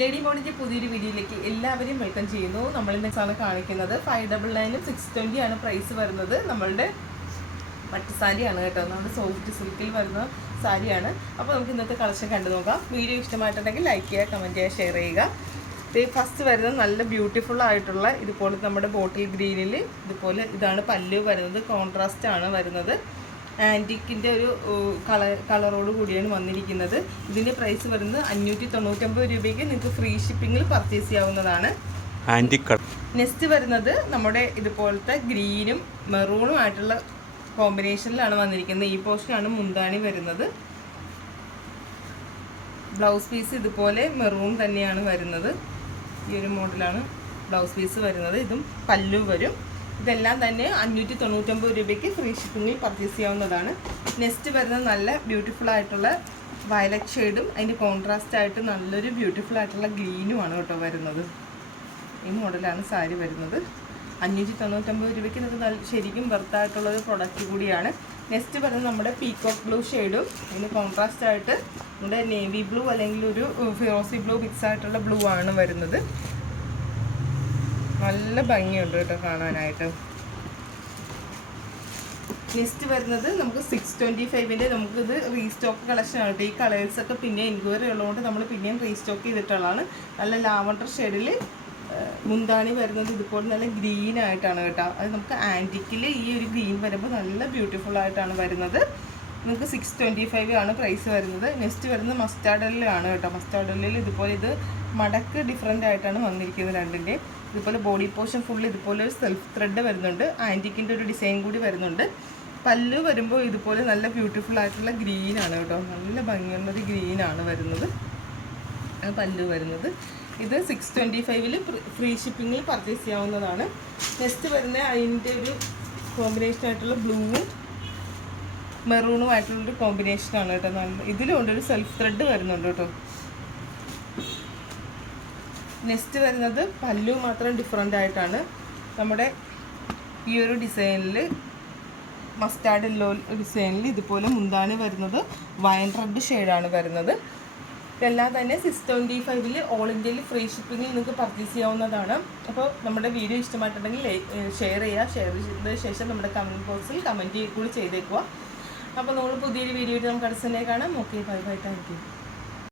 Lady മോണിന്റെ പുതിയൊരു വീഡിയോയിലേക്ക് എല്ലാവരെയും വെൽക്കം ചെയ്യുന്നു. നമ്മൾ ഇന്നൊക്കെയാണ് കാണിക്കുന്നത്. ഫൈവ് ഡബിൾ നയനും സിക്സ് ട്വന്റി ആണ് പ്രൈസ് വരുന്നത്. നമ്മളുടെ മറ്റു സാരിയാണ് കേട്ടോ. നമ്മുടെ സോഫ്റ്റ് സിൽക്കിൽ വരുന്ന സാരിയാണ്. അപ്പോൾ നമുക്ക് ഇന്നത്തെ കളക്ഷൻ കണ്ടു നോക്കാം. വീഡിയോ ഇഷ്ടമായിട്ടുണ്ടെങ്കിൽ ലൈക്ക് ചെയ്യുക കമന്റ് ചെയ്യുക ഷെയർ ചെയ്യുക. ഇത് ഫസ്റ്റ് വരുന്നത് നല്ല ബ്യൂട്ടിഫുൾ ആയിട്ടുള്ള ഇതുപോലെ നമ്മുടെ ബോട്ടിൽ ഗ്രീനിൽ ഇതുപോലെ ഇതാണ് പല്ലു വരുന്നത്. കോൺട്രാസ്റ്റ് ആണ് വരുന്നത്. ആന്റിക്കിന്റെ ഒരു കളർ കളറോട് കൂടിയാണ് വന്നിരിക്കുന്നത്. ഇതിന്റെ പ്രൈസ് വരുന്നത് അഞ്ഞൂറ്റി തൊണ്ണൂറ്റമ്പത് രൂപയ്ക്ക് നിങ്ങൾക്ക് ഫ്രീ ഷിപ്പിങ്ങിൽ പർച്ചേസ് ചെയ്യാവുന്നതാണ്. ആന്റിക് നെക്സ്റ്റ് വരുന്നത് നമ്മുടെ ഇതുപോലത്തെ ഗ്രീനും മെറൂണും ആയിട്ടുള്ള കോമ്പിനേഷനിലാണ് വന്നിരിക്കുന്നത്. ഈ പോർഷനാണ് മുന്താണി വരുന്നത്. ബ്ലൗസ് പീസ് ഇതുപോലെ മെറൂൺ തന്നെയാണ് വരുന്നത്. ഈ ഒരു മോഡലാണ് ബ്ലൗസ് പീസ് വരുന്നത്. ഇതും പല്ലു വരും. ഇതെല്ലാം തന്നെ അഞ്ഞൂറ്റി തൊണ്ണൂറ്റൊമ്പത് രൂപയ്ക്ക് ഫ്രീ ഷിപ്പിങ്ങിൽ പർച്ചേസ് ചെയ്യാവുന്നതാണ്. നെക്സ്റ്റ് വരുന്ന നല്ല ബ്യൂട്ടിഫുൾ ആയിട്ടുള്ള വയലറ്റ് ഷെയ്ഡും അതിന്റെ കോൺട്രാസ്റ്റ് ആയിട്ട് നല്ലൊരു ബ്യൂട്ടിഫുൾ ആയിട്ടുള്ള ഗ്രീനുമാണ് കേട്ടോ വരുന്നത്. ഈ മോഡലാണ് സാരി വരുന്നത്. അഞ്ഞൂറ്റി തൊണ്ണൂറ്റൊമ്പത് രൂപയ്ക്ക് നിങ്ങൾക്ക് നല്ല ശരിക്കും ബർത്തായിട്ടുള്ളൊരു പ്രൊഡക്റ്റ് കൂടിയാണ്. നെക്സ്റ്റ് വരുന്നത് നമ്മുടെ പീക്കോക്ക് ബ്ലൂ ഷെയ്ഡും ഇതിന് കോൺട്രാസ്റ്റ് ആയിട്ട് നമ്മുടെ നേവി ബ്ലൂ അല്ലെങ്കിൽ ഒരു ഫിറോസി ബ്ലൂ മിക്സ് ആയിട്ടുള്ള ബ്ലൂ ആണ് വരുന്നത്. നല്ല ഭംഗിയുണ്ട് കേട്ടോ കാണാനായിട്ട്. നെക്സ്റ്റ് വരുന്നത് നമുക്ക് സിക്സ് ട്വന്റി ഫൈവിന്റെ നമുക്കിത് റീസ്റ്റോക്ക് കളക്ഷൻ ആണ് കേട്ടോ. ഈ കളേഴ്സൊക്കെ പിന്നെ എൻക്വയറി ഉള്ളതുകൊണ്ട് നമ്മൾ പിന്നെയും റീസ്റ്റോക്ക് ചെയ്തിട്ടുള്ളതാണ്. നല്ല ലാവണ്ടർ ഷെയ്ഡിൽ മുന്താണി വരുന്നത് ഇതുപോലെ നല്ല ഗ്രീൻ ആയിട്ടാണ് കേട്ടോ. അത് നമുക്ക് ആന്റിക്കിൽ ഈ ഒരു ഗ്രീൻ വരുമ്പോൾ നല്ല ബ്യൂട്ടിഫുൾ ആയിട്ടാണ് വരുന്നത്. നിങ്ങൾക്ക് സിക്സ് ട്വന്റി ഫൈവ് ആണ് പ്രൈസ് വരുന്നത്. നെക്സ്റ്റ് വരുന്നത് മസ്റ്റാർഡലിലാണ് കേട്ടോ. മസ്റ്റാർഡലിൽ ഇതുപോലെ ഇത് മടക്ക് ഡിഫറെന്റ് ആയിട്ടാണ് വന്നിരിക്കുന്നത് രണ്ടിന്റെ ഇതുപോലെ ബോഡി പോർഷൻ ഫുൾ ഇതുപോലെ ഒരു സെൽഫ് ത്രെഡ് വരുന്നുണ്ട്. ആന്റിക്കിന്റെ ഒരു ഡിസൈൻ കൂടി വരുന്നുണ്ട്. പല്ല് വരുമ്പോൾ ഇതുപോലെ നല്ല ബ്യൂട്ടിഫുൾ ആയിട്ടുള്ള ഗ്രീൻ ആണ് കേട്ടോ. നല്ല ഭംഗിയുള്ളൊരു ഗ്രീൻ ആണ് വരുന്നത്. പല്ല് വരുന്നത്. ഇത് സിക്സ് ട്വന്റി ഫൈവിൽ ഫ്രീ ഷിപ്പിങ്ങിൽ പർച്ചേസ് ചെയ്യാവുന്നതാണ്. നെക്സ്റ്റ് വരുന്ന അതിന്റെ ഒരു കോമ്പിനേഷൻ ആയിട്ടുള്ള ബ്ലൂവും മെറൂണും ആയിട്ടുള്ളൊരു കോമ്പിനേഷനാണ് കേട്ടോ. നല്ല ഇതിലുണ്ട് ഒരു സെൽഫ് ത്രെഡ് വരുന്നുണ്ട് കേട്ടോ. നെക്സ്റ്റ് വരുന്നത് പല്ലു മാത്രം ഡിഫറെന്റ് ആയിട്ടാണ്. നമ്മുടെ ഈ ഒരു ഡിസൈനിൽ മസ്റ്റാർഡ് യെല്ലോ ഡിസൈനിൽ ഇതുപോലെ മുന്താണി വരുന്നത്. വൈൻ റെഡ് ഷെയ്ഡാണ് വരുന്നത്. ഇതെല്ലാം തന്നെ സിക്സ് ട്വന്റി ഫൈവിൽ ഓൾ ഇന്ത്യയിൽ ഫ്രീ ഷിപ്പിങ്ങിൽ നിങ്ങൾക്ക് പർച്ചേസ് ചെയ്യാവുന്നതാണ്. അപ്പോൾ നമ്മുടെ വീഡിയോ ഇഷ്ടമായിട്ടുണ്ടെങ്കിൽ ഷെയർ ചെയ്യുക. ഷെയർ ചെയ്തതിന് ശേഷം നമ്മുടെ കമന്റ് ബോക്സിൽ കമന്റ് കൂടി ചെയ്തേക്കുക. അപ്പോൾ നമ്മൾ പുതിയൊരു വീഡിയോ നമുക്ക് അടുത്ത കാണാം. Okay bye bye thank you